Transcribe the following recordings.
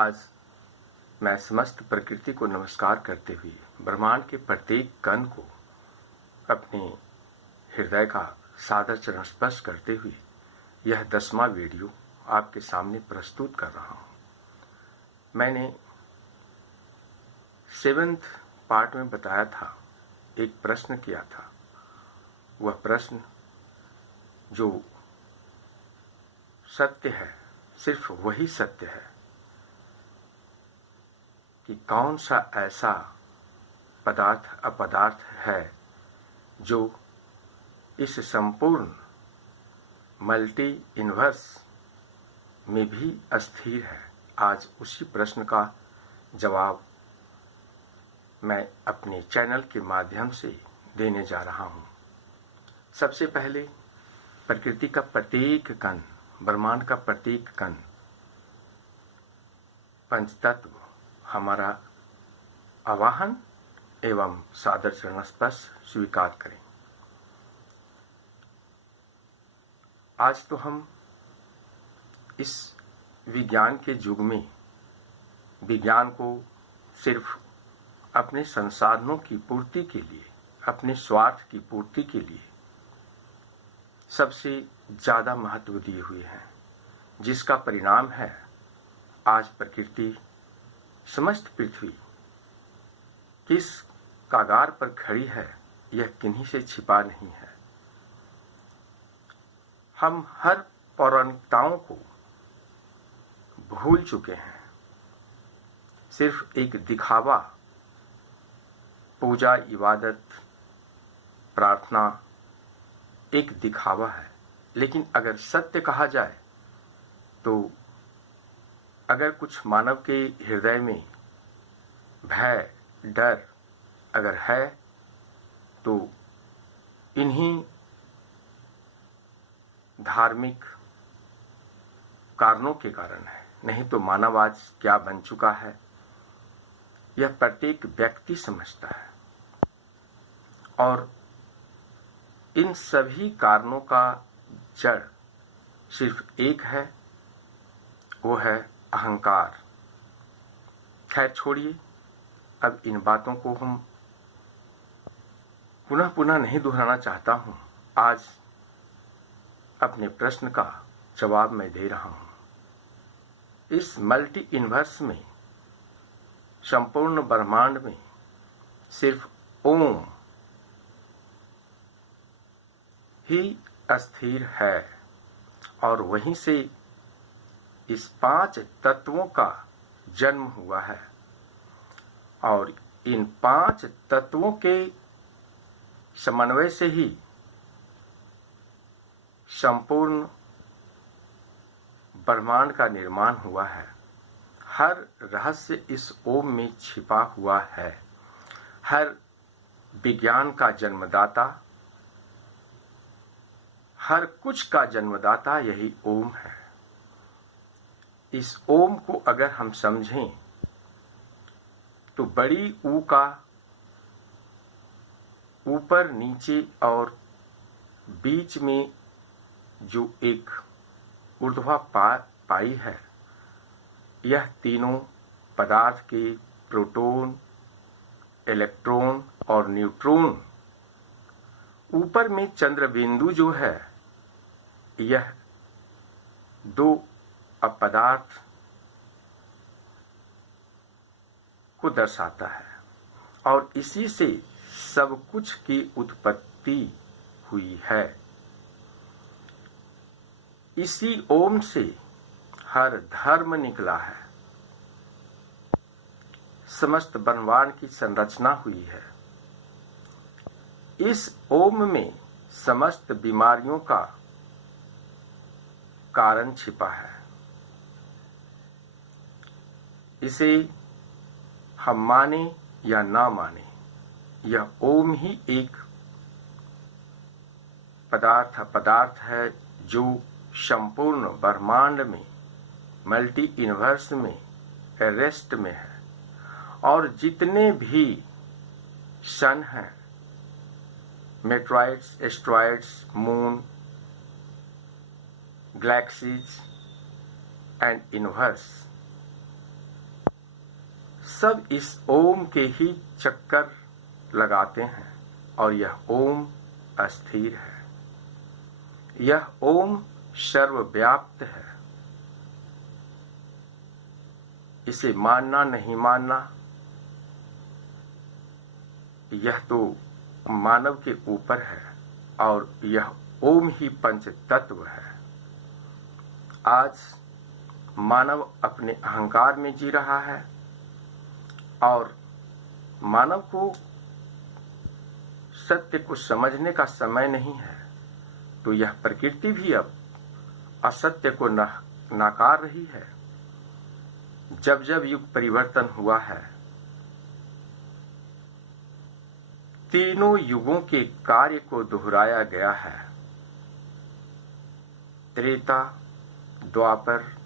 आज मैं समस्त प्रकृति को नमस्कार करते हुए ब्रह्मांड के प्रत्येक कण को अपने हृदय का सादर चरण स्पर्श करते हुए यह 10वां वीडियो आपके सामने प्रस्तुत कर रहा हूँ। मैंने 7th पार्ट में बताया था, एक प्रश्न किया था। वह प्रश्न जो सत्य है, सिर्फ वही सत्य है कि कौन सा ऐसा पदार्थ अपदार्थ है जो इस संपूर्ण मल्टी यूनिवर्स में भी अस्थिर है। आज उसी प्रश्न का जवाब मैं अपने चैनल के माध्यम से देने जा रहा हूँ। सबसे पहले प्रकृति का प्रत्येक कण, ब्रह्मांड का प्रत्येक कण, पंचतत्व हमारा आवाहन एवं सादर चरण स्पर्श स्वीकार करें। आज तो हम इस विज्ञान के युग में विज्ञान को सिर्फ अपने संसाधनों की पूर्ति के लिए, अपने स्वार्थ की पूर्ति के लिए सबसे ज़्यादा महत्व दिए हुए हैं, जिसका परिणाम है आज प्रकृति, समस्त पृथ्वी किस कागार पर खड़ी है यह किन्हीं से छिपा नहीं है। हम हर पौराणिकताओं को भूल चुके हैं। सिर्फ एक दिखावा, पूजा, इबादत, प्रार्थना एक दिखावा है। लेकिन अगर सत्य कहा जाए तो अगर कुछ मानव के हृदय में भय, डर अगर है तो इन्हीं धार्मिक कारणों के कारण है। नहीं तो मानव आज क्या बन चुका है यह प्रत्येक व्यक्ति समझता है। और इन सभी कारणों का जड़ सिर्फ एक है, वो है अहंकार। खैर छोड़िए, अब इन बातों को हम पुनः नहीं दोहराना चाहता हूँ। आज अपने प्रश्न का जवाब मैं दे रहा हूँ। इस मल्टी यूनिवर्स में, संपूर्ण ब्रह्मांड में सिर्फ ओम ही अस्थिर है और वहीं से इस 5 तत्वों का जन्म हुआ है। और इन 5 तत्वों के समन्वय से ही संपूर्ण ब्रह्मांड का निर्माण हुआ है। हर रहस्य इस ओम में छिपा हुआ है। हर विज्ञान का जन्मदाता, हर कुछ का जन्मदाता यही ओम है। इस ओम को अगर हम समझें तो बड़ी ऊ का ऊपर, नीचे और बीच में जो एक ऊर्ध्वा पाई है, यह तीनों पदार्थ के प्रोटॉन, इलेक्ट्रॉन और न्यूट्रॉन, ऊपर में चंद्र बिंदु जो है यह 2 अपदार्थ को दर्शाता है। और इसी से सब कुछ की उत्पत्ति हुई है। इसी ओम से हर धर्म निकला है। समस्त ब्रह्मांड की संरचना हुई है। इस ओम में समस्त बीमारियों का कारण छिपा है। इसे हम माने या ना माने, यह ओम ही एक पदार्थ है जो संपूर्ण ब्रह्मांड में, मल्टी यूनिवर्स में रेस्ट में है। और जितने भी सन हैं, meteoroids, asteroids, moon, galaxies and universe, सब इस ओम के ही चक्कर लगाते हैं और यह ओम अस्थिर है। यह ओम सर्वव्याप्त है। इसे मानना नहीं मानना यह तो मानव के ऊपर है और यह ओम ही पंच तत्व है। आज मानव अपने अहंकार में जी रहा है और मानव को सत्य को समझने का समय नहीं है, तो यह प्रकृति भी अब असत्य को नाकार रही है। जब जब युग परिवर्तन हुआ है, तीनों युगों के कार्य को दोहराया गया है। त्रेता, द्वापर,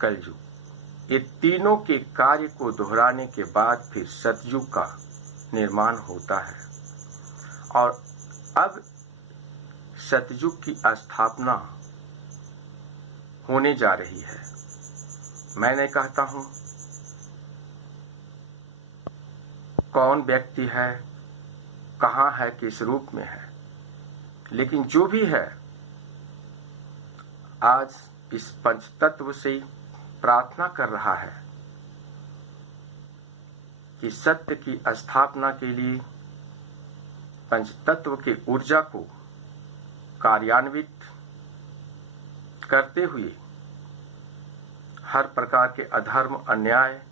कलयुग, ये तीनों के कार्य को दोहराने के बाद फिर सतयुग का निर्माण होता है और अब सतयुग की स्थापना होने जा रही है। मैंने कहता हूं, कौन व्यक्ति है, कहां है, किस रूप में है, लेकिन जो भी है आज इस पंचतत्व से प्रार्थना कर रहा है कि सत्य की स्थापना के लिए पंचतत्व के ऊर्जा को कार्यान्वित करते हुए हर प्रकार के अधर्म, अन्याय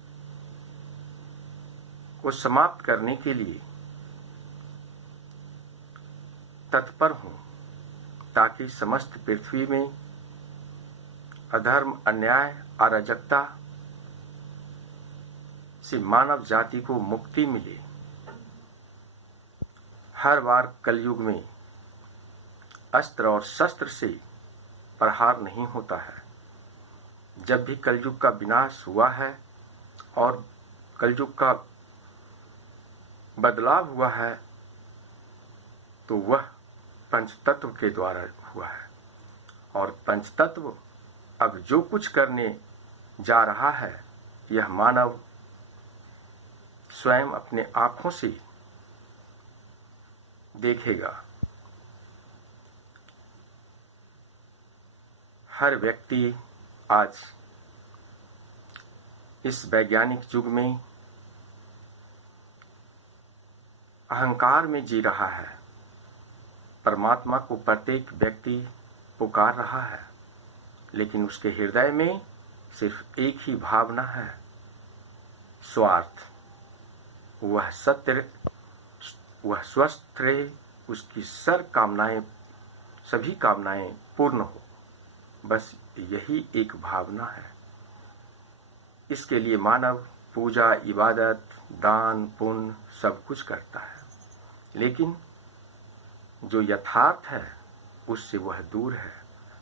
को समाप्त करने के लिए तत्पर हूं, ताकि समस्त पृथ्वी में अधर्म, अन्याय, अराजकता से मानव जाति को मुक्ति मिले। हर बार कलयुग में अस्त्र और शस्त्र से प्रहार नहीं होता है। जब भी कलयुग का विनाश हुआ है और कलयुग का बदलाव हुआ है, तो वह पंचतत्व के द्वारा हुआ है और पंचतत्व अब जो कुछ करने जा रहा है, यह मानव स्वयं अपने आंखों से देखेगा। हर व्यक्ति आज इस वैज्ञानिक युग में अहंकार में जी रहा है। परमात्मा को प्रत्येक व्यक्ति पुकार रहा है, लेकिन उसके हृदय में सिर्फ एक ही भावना है, स्वार्थ। वह सत्य, वह स्वस्थ रहे, उसकी सभी कामनाएं पूर्ण हो, बस यही एक भावना है। इसके लिए मानव पूजा, इबादत, दान, पुण्य सब कुछ करता है, लेकिन जो यथार्थ है उससे वह दूर है।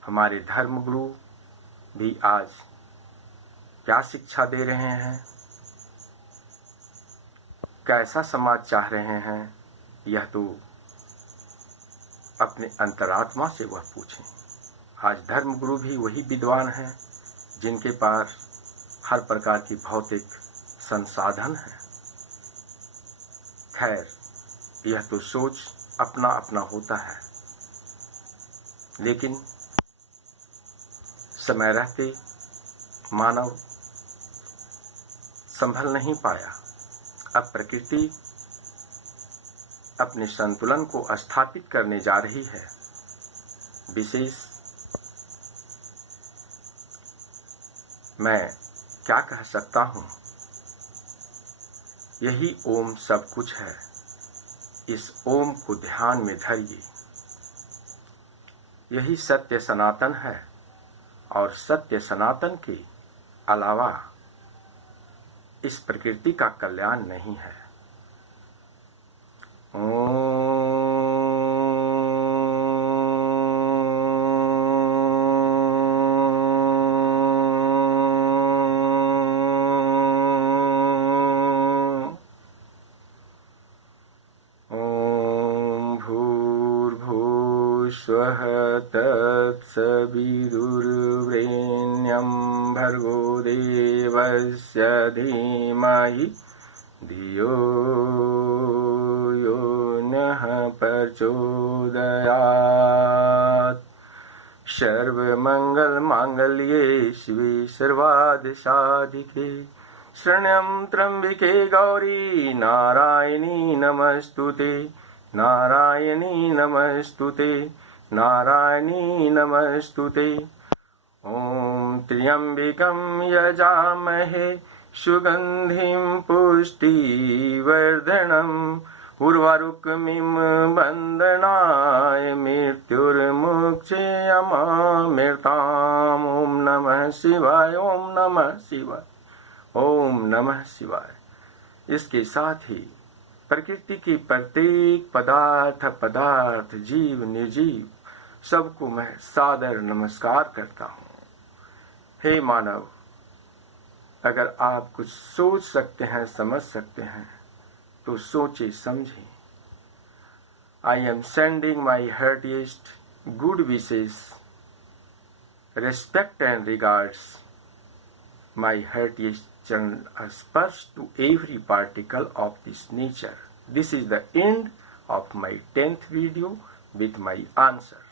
हमारे धर्मगुरु भी आज क्या शिक्षा दे रहे हैं, कैसा समाज चाह रहे हैं, यह तो अपने अंतरात्मा से वह पूछें। आज धर्मगुरु भी वही विद्वान हैं जिनके पास हर प्रकार की भौतिक संसाधन है। खैर, यह तो सोच अपना अपना होता है, लेकिन समय रहते मानव संभल नहीं पाया। अब प्रकृति अपने संतुलन को स्थापित करने जा रही है। विशेष मैं क्या कह सकता हूं, यही ओम सब कुछ है। इस ओम को ध्यान में धरिए। यही सत्य सनातन है और सत्य सनातन के अलावा इस प्रकृति का कल्याण नहीं है। स्वः तत्सविदुर्वरेण्यम् वरेण्यं भर्गो देवस्य धीमहि धियो यो नः प्रचोदयात्। सर्वमङ्गलमाङ्गल्ये शिवे सर्वार्थसाधिके शरण्यं त्र्यम्बके गौरी नारायणी नमस्तुते नारायणी नमस्तुते नारायणी नमस्तुते। ॐ त्र्यम्बकं यजामहे सुगन्धिं पुष्टिवर्धनम् उर्वारुकमिं बन्धनाय मृत्युर्मुक्षेयमामृताम्। ॐ नमः शिवाय ॐ नमः शिवाय ॐ नमः शिवाय। इसके साथ ही प्रकृति की प्रत्येक पदार्थ जीव निर्जीव सबको मैं सादर नमस्कार करता हूँ। हे मानव, अगर आप कुछ सोच सकते हैं समझ सकते हैं तो सोचे समझे। I am sending my heartiest good wishes, respect and regards, my heartiest asperse to every particle of this nature. This is the end of my 10th video with my answer.